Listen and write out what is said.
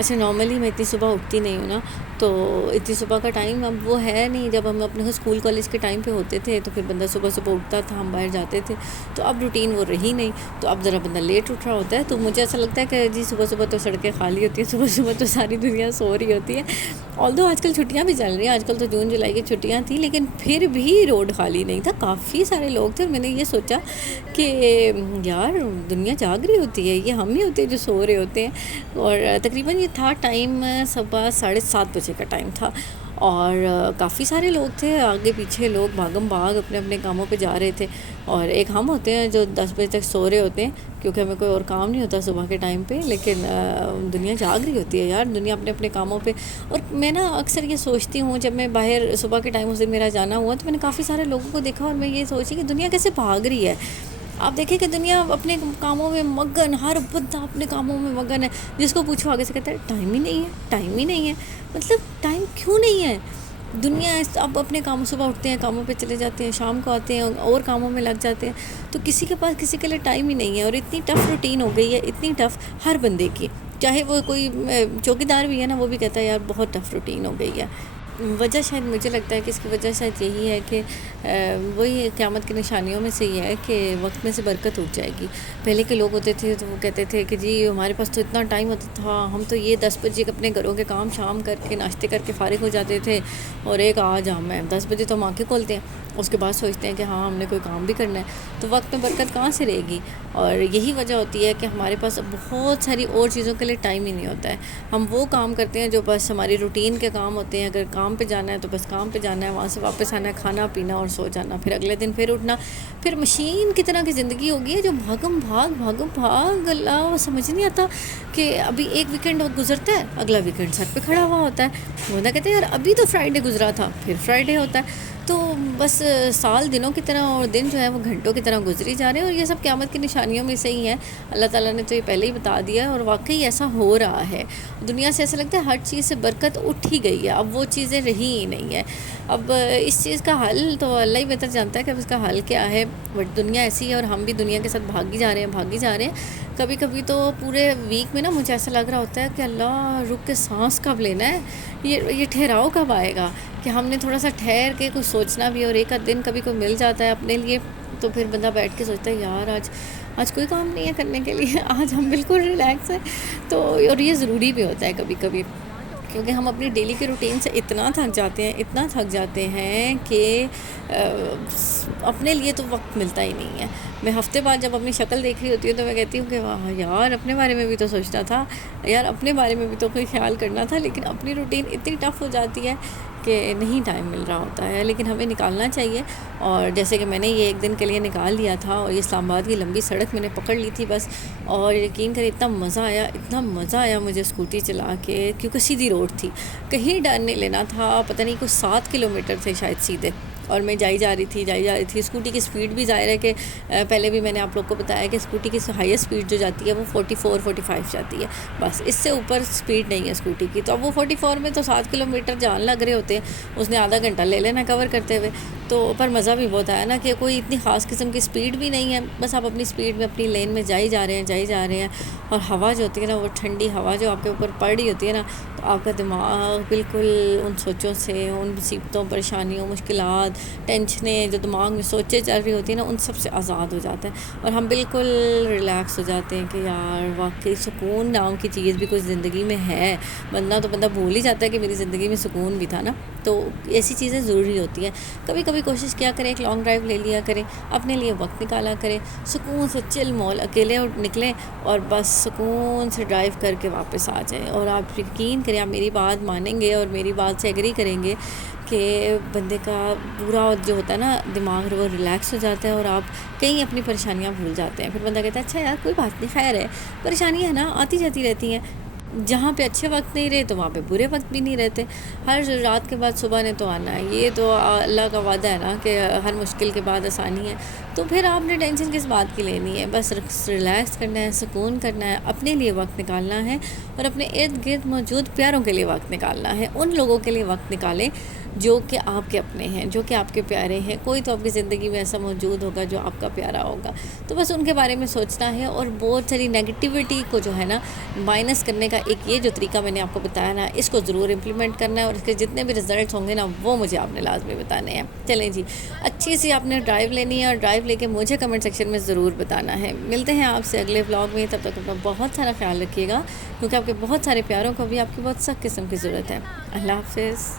اچھا نارملی میں اتنی صبح اٹھتی نہیں ہوں نا، تو اتنی صبح کا ٹائم اب وہ ہے نہیں. جب ہم اپنے اسکول کالج کے ٹائم پہ ہوتے تھے تو پھر بندہ صبح صبح اٹھتا تھا، ہم باہر جاتے تھے. تو اب روٹین وہ رہی نہیں، تو اب ذرا بندہ لیٹ اٹھ رہا ہوتا ہے. تو مجھے ایسا لگتا ہے کہ جی صبح صبح تو سڑکیں خالی ہوتی ہیں، صبح صبح تو ساری دنیا سو رہی ہوتی ہے. آلدو آج کل چھٹیاں بھی چل رہی ہیں، آج کل تو جون جولائی کی چھٹیاں تھیں، لیکن پھر بھی روڈ خالی نہیں تھا، کافی سارے لوگ تھے. اور میں نے یہ سوچا کہ یار دنیا جاگ رہی ہوتی ہے، یہ ہم ہی ہوتے ہیں جو سو رہے ہوتے ہیں. اور تقریباً یہ تھا ٹائم صبح 7:30 بجے کا ٹائم تھا، اور کافی سارے لوگ تھے، آگے پیچھے لوگ بھاگم بھاگ اپنے اپنے کاموں پہ جا رہے تھے. اور ایک ہم ہوتے ہیں جو 10 بجے تک سو رہے ہوتے ہیں، کیونکہ ہمیں کوئی اور کام نہیں ہوتا صبح کے ٹائم پہ. لیکن دنیا جاگ رہی ہوتی ہے یار، دنیا اپنے اپنے کاموں پہ. اور میں نا اکثر یہ سوچتی ہوں، جب میں باہر صبح کے ٹائم اس دن میرا جانا ہوا تو میں نے کافی سارے لوگوں کو دیکھا، اور میں یہ سوچی کہ دنیا کیسے بھاگ رہی ہے. آپ دیکھیں کہ دنیا اپنے کاموں میں مگن، ہر بندہ اپنے کاموں میں مگن ہے. جس کو پوچھو آگے سے کہتا ہے ٹائم ہی نہیں ہے، ٹائم ہی نہیں ہے. مطلب ٹائم کیوں نہیں ہے؟ دنیا اب اپنے کاموں، صبح اٹھتے ہیں کاموں پہ چلے جاتے ہیں، شام کو آتے ہیں اور کاموں میں لگ جاتے ہیں. تو کسی کے پاس کسی کے لیے ٹائم ہی نہیں ہے. اور اتنی ٹف روٹین ہو گئی ہے، اتنی ٹف ہر بندے کی، چاہے وہ کوئی چوکیدار بھی ہے نا، وہ بھی کہتا ہے یار بہت ٹف روٹین ہو گئی ہے. وجہ شاید مجھے لگتا ہے کہ اس کی وجہ شاید یہی ہے کہ وہی قیامت کی نشانیوں میں سے یہ ہے کہ وقت میں سے برکت اٹھ جائے گی. پہلے کے لوگ ہوتے تھے تو وہ کہتے تھے کہ جی ہمارے پاس تو اتنا ٹائم ہوتا تھا، ہم تو یہ 10 بجے اپنے گھروں کے کام شام کر کے ناشتے کر کے فارغ ہو جاتے تھے. اور ایک آج ہم ہیں 10 بجے تو ہم آنکھیں کھولتے ہیں، اس کے بعد سوچتے ہیں کہ ہاں ہم نے کوئی کام بھی کرنا ہے. تو وقت میں برکت کہاں سے رہے گی؟ اور یہی وجہ ہوتی ہے کہ ہمارے پاس بہت ساری اور چیزوں کے لیے ٹائم ہی نہیں ہوتا ہے. ہم وہ کام کرتے ہیں جو بس ہماری روٹین کے کام ہوتے ہیں. اگر کام پہ جانا ہے تو بس کام پہ جانا ہے، وہاں سے واپس آنا ہے، کھانا پینا اور سو جانا، پھر اگلے دن پھر اٹھنا. پھر مشین کی طرح کی زندگی ہوگی ہے جو بھاگم بھاگ اللہ، وہ سمجھ نہیں آتا کہ ابھی ایک ویکینڈ گزرتا ہے، اگلا ویکینڈ سر پہ کھڑا ہوا ہوتا ہے. وہ نہ کہتے ہیں یار ابھی تو فرائیڈے گزرا تھا، پھر فرائیڈے ہوتا ہے. تو بس سال دنوں کی طرح اور دن جو ہے وہ گھنٹوں کی طرح گزری جا رہے ہیں. اور یہ سب قیامت کی نشانیوں میں سے ہی ہیں. اللہ تعالیٰ نے تو یہ پہلے ہی بتا دیا ہے، اور واقعی ایسا ہو رہا ہے. دنیا سے ایسا لگتا ہے ہر چیز سے برکت اٹھ ہی گئی ہے، اب وہ چیزیں رہی ہی نہیں ہیں. اب اس چیز کا حل تو اللہ ہی بہتر جانتا ہے کہ اب اس کا حل کیا ہے. بٹ دنیا ایسی ہے اور ہم بھی دنیا کے ساتھ بھاگی جا رہے ہیں. کبھی کبھی تو پورے ویک میں نا مجھے ایسا لگ رہا ہوتا ہے کہ اللہ رک کے سانس کب لینا ہے، یہ ٹھہراؤ کب آئے گا، کہ ہم نے تھوڑا سا ٹھہر کے کچھ سوچنا بھی. اور ایک آدھ دن کبھی کوئی مل جاتا ہے اپنے لیے، تو پھر بندہ بیٹھ کے سوچتا ہے یار آج کوئی کام نہیں ہے کرنے کے لیے، آج ہم بالکل ریلیکس ہیں. تو اور یہ ضروری بھی ہوتا ہے کبھی کبھی، کیونکہ ہم اپنی ڈیلی کے روٹین سے اتنا تھک جاتے ہیں کہ اپنے لیے تو وقت ملتا ہی نہیں ہے. میں ہفتے بعد جب اپنی شکل دیکھ رہی ہوتی ہوں تو میں کہتی ہوں کہ واہ یار اپنے بارے میں بھی تو سوچنا تھا، یار اپنے بارے میں بھی تو کوئی خیال کرنا تھا. لیکن اپنی روٹین اتنی ٹف ہو جاتی ہے کہ نہیں ٹائم مل رہا ہوتا ہے. لیکن ہمیں نکالنا چاہیے. اور جیسے کہ میں نے یہ ایک دن کے لیے نکال لیا تھا، اور یہ اسلام آباد کی لمبی سڑک میں نے پکڑ لی تھی بس. اور یقین کریں اتنا مزہ آیا مجھے اسکوٹی چلا کے، کیونکہ سیدھی روڈ تھی، کہیں ڈر نہیں لینا تھا. پتہ نہیں کچھ 7 کلومیٹر تھے شاید سیدھے، اور میں جائی جا رہی تھی. اسکوٹی کی سپیڈ بھی ظاہر ہے کہ پہلے بھی میں نے آپ لوگ کو بتایا کہ اسکوٹی کی ہائیسٹ سپیڈ جو جاتی ہے وہ 44-45 جاتی ہے، بس اس سے اوپر سپیڈ نہیں ہے اسکوٹی کی. تو اب وہ 44 میں تو 7 کلومیٹر جان لگ رہے ہوتے ہیں، اس نے آدھا گھنٹہ لے لینا کور کرتے ہوئے. تو پر مزہ بھی بہت آیا نا، کہ کوئی اتنی خاص قسم کی سپیڈ بھی نہیں ہے، بس آپ اپنی سپیڈ میں اپنی لین میں جائی جا رہے ہیں. اور ہوا جو ہوتی ہے نا، وہ ٹھنڈی ہوا جو آپ کے اوپر پڑ رہی ہوتی ہے نا، تو آپ کا دماغ بالکل ان سوچوں سے، ان مصیبتوں، پریشانیوں، مشکلات، ٹینشنیں جو دماغ میں سوچیں چل رہی ہوتی ہیں نا، ان سب سے آزاد ہو جاتا ہے. اور ہم بالکل ریلیکس ہو جاتے ہیں کہ یار واقعی سکون نام کی چیز بھی کچھ زندگی میں ہے. بندہ بھول ہی جاتا ہے کہ میری زندگی میں سکون بھی تھا نا. تو ایسی چیزیں ضروری ہوتی ہیں. کبھی کبھی کوشش کیا کریں، ایک لانگ ڈرائیو لے لیا کریں، اپنے لیے وقت نکالا کریں، سکون سے چل مول اکیلے نکلیں، اور بس سکون سے ڈرائیو کر کے واپس آ جائیں. اور آپ یقین کریں، آپ میری بات مانیں گے اور میری بات سے ایگری کریں گے کہ بندے کا پورا جو ہوتا ہے نا دماغ، وہ ریلیکس ہو جاتا ہے، اور آپ کہیں اپنی پریشانیاں بھول جاتے ہیں. پھر بندہ کہتا ہے اچھا یار کوئی بات نہیں، خیر ہے، پریشانیاں ہیں نا آتی جاتی رہتی ہیں. جہاں پہ اچھے وقت نہیں رہے تو وہاں پہ برے وقت بھی نہیں رہتے. ہر رات کے بعد صبح نے تو آنا ہے، یہ تو اللہ کا وعدہ ہے نا کہ ہر مشکل کے بعد آسانی ہے. تو پھر آپ نے ٹینشن کس بات کی لینی ہے؟ بس ریلیکس کرنا ہے، سکون کرنا ہے، اپنے لیے وقت نکالنا ہے، اور اپنے ارد گرد موجود پیاروں کے لیے وقت نکالنا ہے. ان لوگوں کے لیے وقت نکالیں جو کہ آپ کے اپنے ہیں، جو کہ آپ کے پیارے ہیں. کوئی تو آپ کی زندگی میں ایسا موجود ہوگا جو آپ کا پیارا ہوگا، تو بس ان کے بارے میں سوچنا ہے. اور بہت ساری نگیٹیوٹی کو جو ہے نا مائنس کرنے کا ایک یہ جو طریقہ میں نے آپ کو بتایا نا، اس کو ضرور امپلیمنٹ کرنا ہے، اور اس کے جتنے بھی رزلٹس ہوں گے نا وہ مجھے آپ نے لازمی بتانے ہیں۔ چلیں جی، اچھی سی آپ نے ڈرائیو لینی ہے، اور ڈرائیو لے کے مجھے کمنٹ سیکشن میں ضرور بتانا ہے۔ ملتے ہیں آپ سے اگلے ولاگ میں، تب تک اپنا بہت سارا خیال رکھیے گا، کیونکہ آپ کے بہت سارے پیاروں کو بھی آپ کی بہت سخت قسم کی ضرورت ہے۔ اللہ حافظ۔